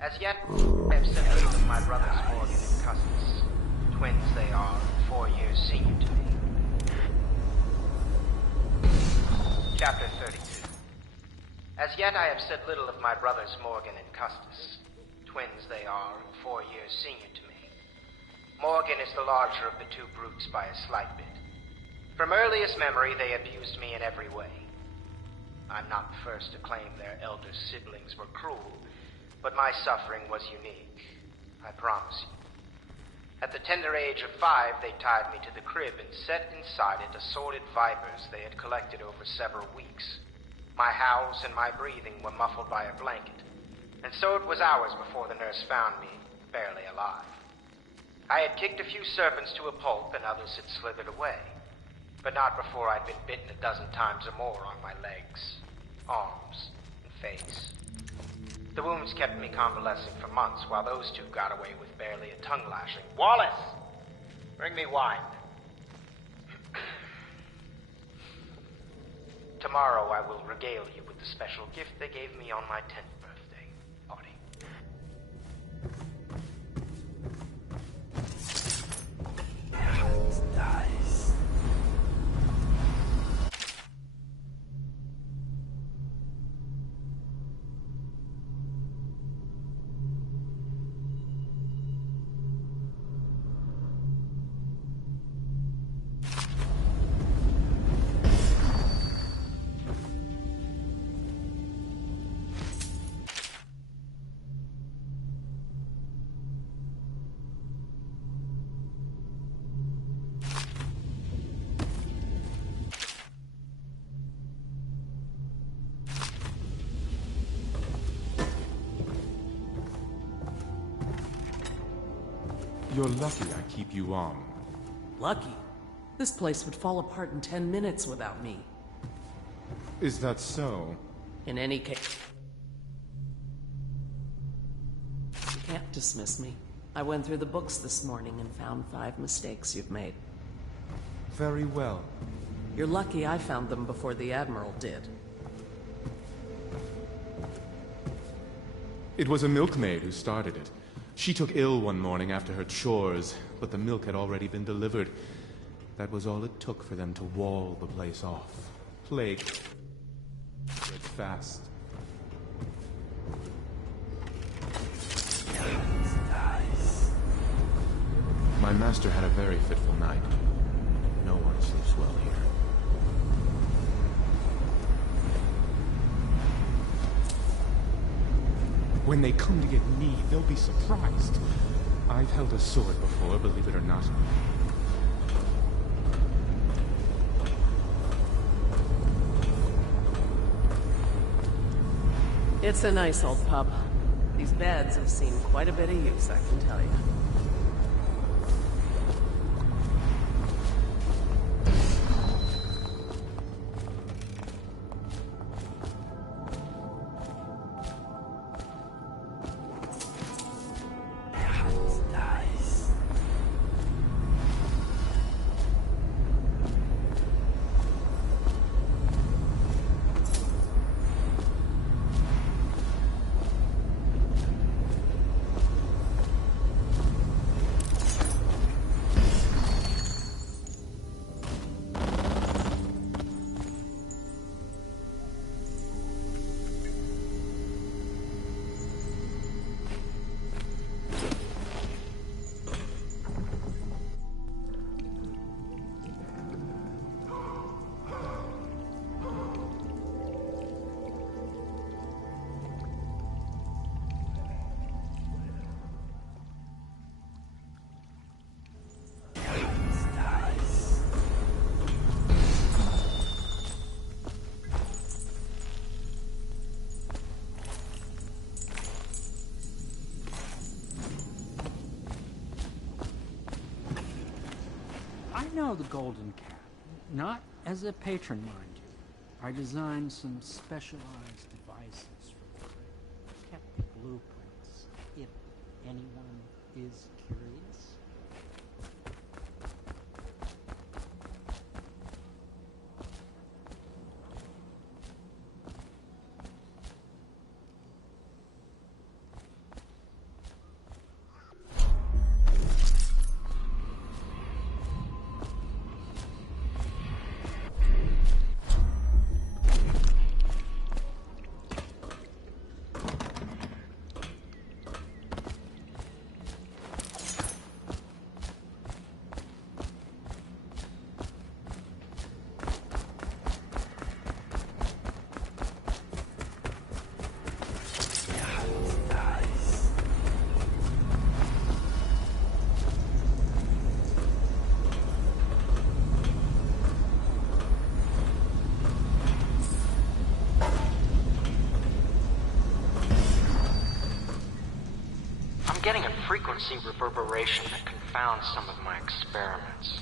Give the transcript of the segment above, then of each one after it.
As yet, I have sent little of my brothers Morgan and cousins. Twins they are, 4 years senior to me. Chapter 32. As yet I have said little of my brothers Morgan and Custis. Twins they are, 4 years senior to me. Morgan is the larger of the two brutes by a slight bit. From earliest memory they abused me in every way. I'm not the first to claim their elder siblings were cruel, but my suffering was unique, I promise you. At the tender age of 5, they tied me to the crib and set inside it assorted vipers they had collected over several weeks. My howls and my breathing were muffled by a blanket, and so it was hours before the nurse found me, barely alive. I had kicked a few serpents to a pulp and others had slithered away, but not before I'd been bitten a dozen times or more on my legs, arms, and face. The wounds kept me convalescing for months, while those two got away with barely a tongue lashing. Wallace! Bring me wine. Tomorrow I will regale you with the special gift they gave me on my 10th birthday party. Nice. You're lucky I keep you on. Lucky? This place would fall apart in 10 minutes without me. Is that so? In any case... You can't dismiss me. I went through the books this morning and found 5 mistakes you've made. Very well. You're lucky I found them before the Admiral did. It was a milkmaid who started it. She took ill one morning after her chores, but the milk had already been delivered. That was all it took for them to wall the place off. Plague spreads fast. Nice. My master had a very fitful night. No one sleeps well here. When they come to get me, they'll be surprised. I've held a sword before, believe it or not. It's a nice old pub. These beds have seen quite a bit of use, I can tell you. Nice. I know the Golden Cat, not as a patron, mind you. I designed some specialized devices for it. Kept the blueprints, if anyone is curious. frequency reverberation that confounds some of my experiments.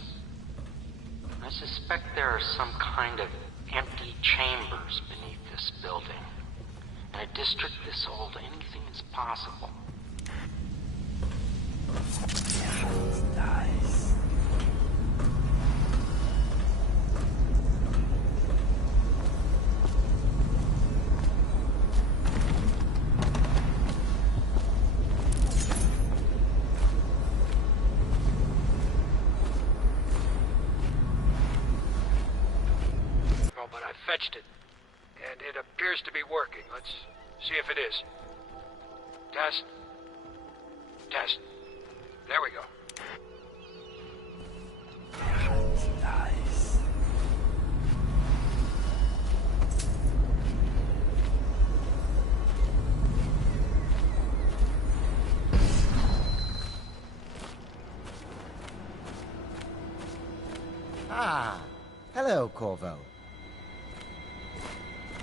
I suspect there are some kind of empty chambers beneath this building. In a district this old, anything is possible. Nice. Oh, but I fetched it. And it appears to be working. Let's see if it is. Test. Test. There we go. Nice. Ah, hello, Corvo.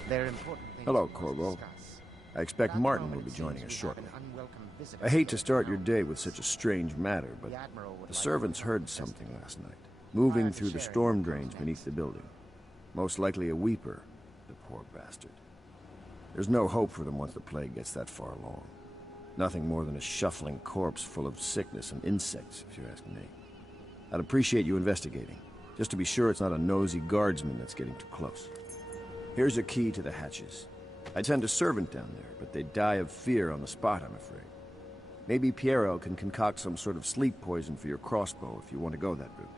There are important things Hello, we must Corvo. discuss. I expect At the Martin will moment, be it joining seems us we have shortly. an unwelcome visitor I hate to still start in your our day with midst. such a strange matter, but The Admiral would the like servants to heard invest something in last us. night, moving Prior to through the sharing storm the drains contents. beneath the building. Most likely a weeper, the poor bastard. There's no hope for them once the plague gets that far along. Nothing more than a shuffling corpse full of sickness and insects, if you ask me. I'd appreciate you investigating, just to be sure it's not a nosy guardsman that's getting too close. Here's a key to the hatches. I'd send a servant down there, but they'd die of fear on the spot, I'm afraid. Maybe Piero can concoct some sort of sleep poison for your crossbow if you want to go that route.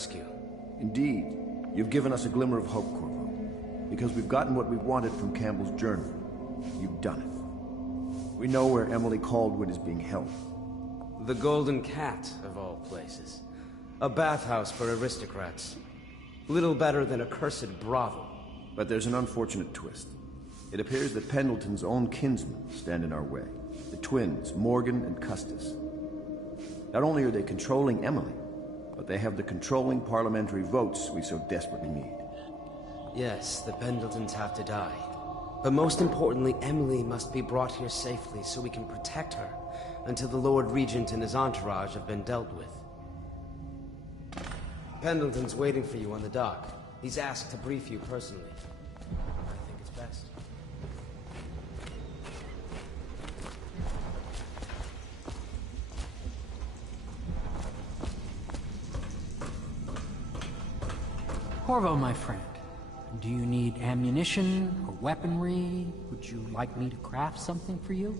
rescue. Indeed. You've given us a glimmer of hope, Corvo. Because we've gotten what we wanted from Campbell's journal. You've done it. We know where Emily Caldwood is being held. The Golden Cat, of all places. A bathhouse for aristocrats. Little better than a cursed brothel. But there's an unfortunate twist. It appears that Pendleton's own kinsmen stand in our way. The twins, Morgan and Custis. Not only are they controlling Emily, but they have the controlling parliamentary votes we so desperately need. Yes, the Pendletons have to die. But most importantly, Emily must be brought here safely so we can protect her until the Lord Regent and his entourage have been dealt with. Pendleton's waiting for you on the dock. He's asked to brief you personally. I think it's best. Corvo, my friend, do you need ammunition or weaponry? Would you like me to craft something for you?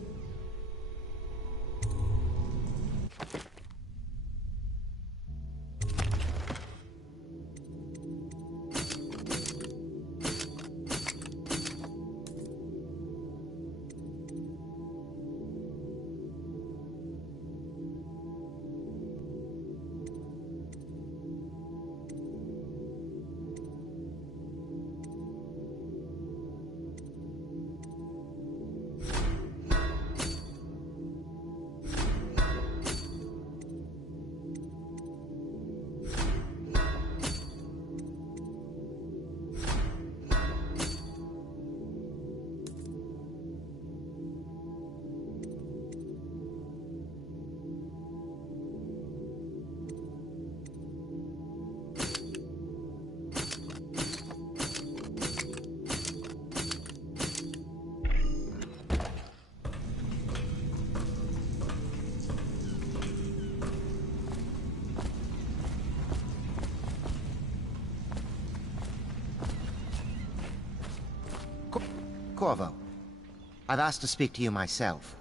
Corvo, I've asked to speak to you myself.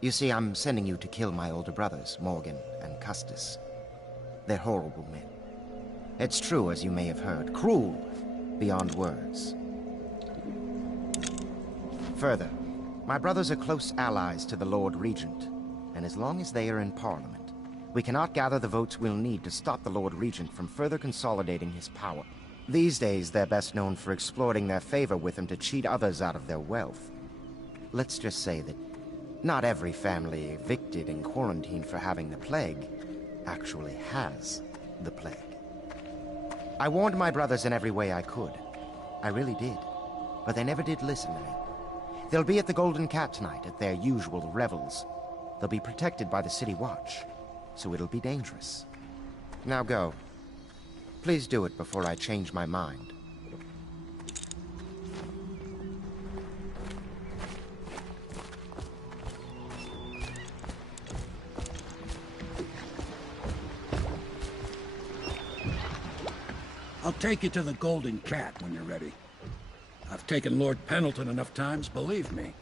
You see, I'm sending you to kill my older brothers, Morgan and Custis. They're horrible men. It's true, as you may have heard, cruel beyond words. Further, my brothers are close allies to the Lord Regent, and as long as they are in Parliament, we cannot gather the votes we'll need to stop the Lord Regent from further consolidating his power. These days, they're best known for exploiting their favor with him to cheat others out of their wealth. Let's just say that not every family evicted and quarantined for having the plague actually has the plague. I warned my brothers in every way I could. I really did. But they never did listen to me. They'll be at the Golden Cat tonight at their usual revels. They'll be protected by the City Watch, so it'll be dangerous. Now go. Please do it before I change my mind. I'll take you to the Golden Cat when you're ready. I've taken Lord Pendleton enough times, believe me.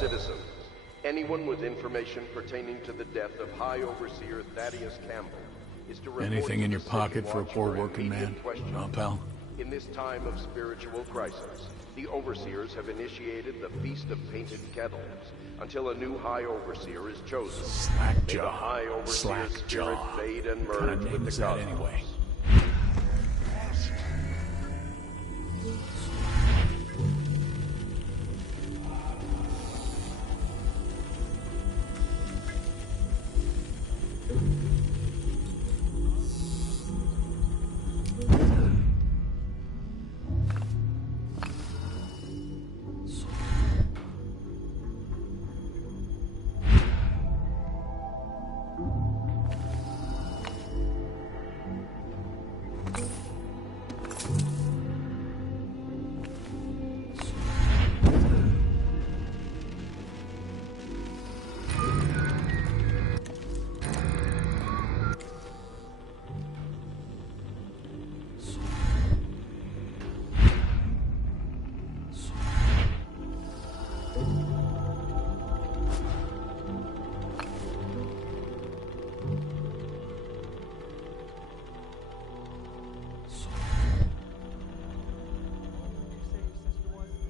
citizens, anyone with information pertaining to the death of High Overseer Thaddeus Campbell is to report Anything to in the your pocket City for a Watch poor working immediate man? questioning. Huh, pal? In this time of spiritual crisis, the Overseers have initiated the Feast of Painted Kettles until a new High Overseer is chosen. May the High Overseer's spirit fade and What kind merge of with name the is that cosmos. anyway?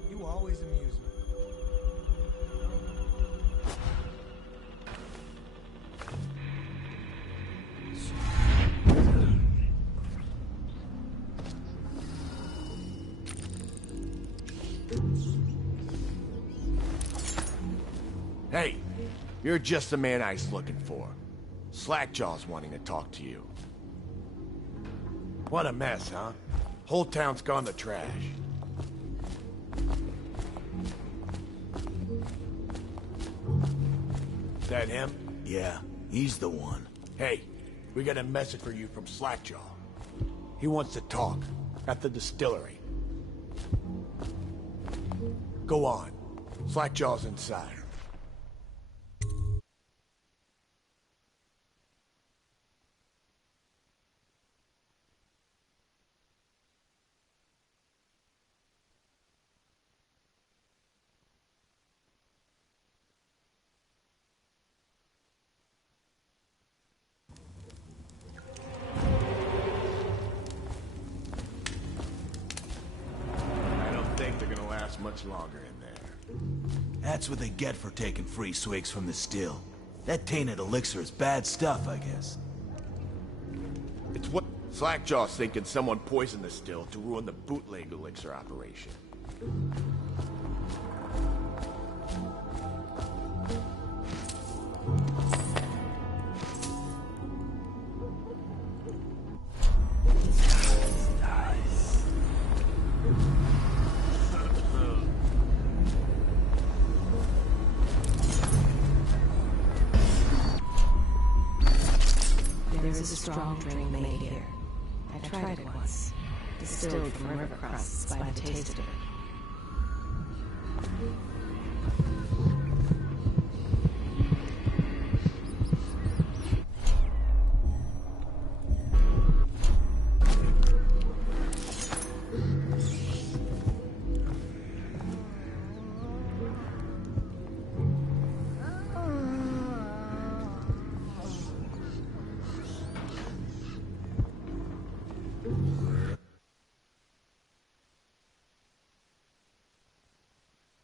You always amuse me. Hey, you're just the man I was looking for. Slackjaw's wanting to talk to you. What a mess, huh? Whole town's gone to trash. That him? Yeah, he's the one. Hey, we got a message for you from Slackjaw. He wants to talk at the distillery. Go on. Slackjaw's inside. I don't think they're gonna last much longer in there. That's what they get for taking free swigs from the still. That tainted elixir is bad stuff, I guess. It's what Slackjaw's thinking someone poisoned the still to ruin the bootleg elixir operation. There is a strong drink made here. I tried it once. Distilled from river crusts by the taste of it.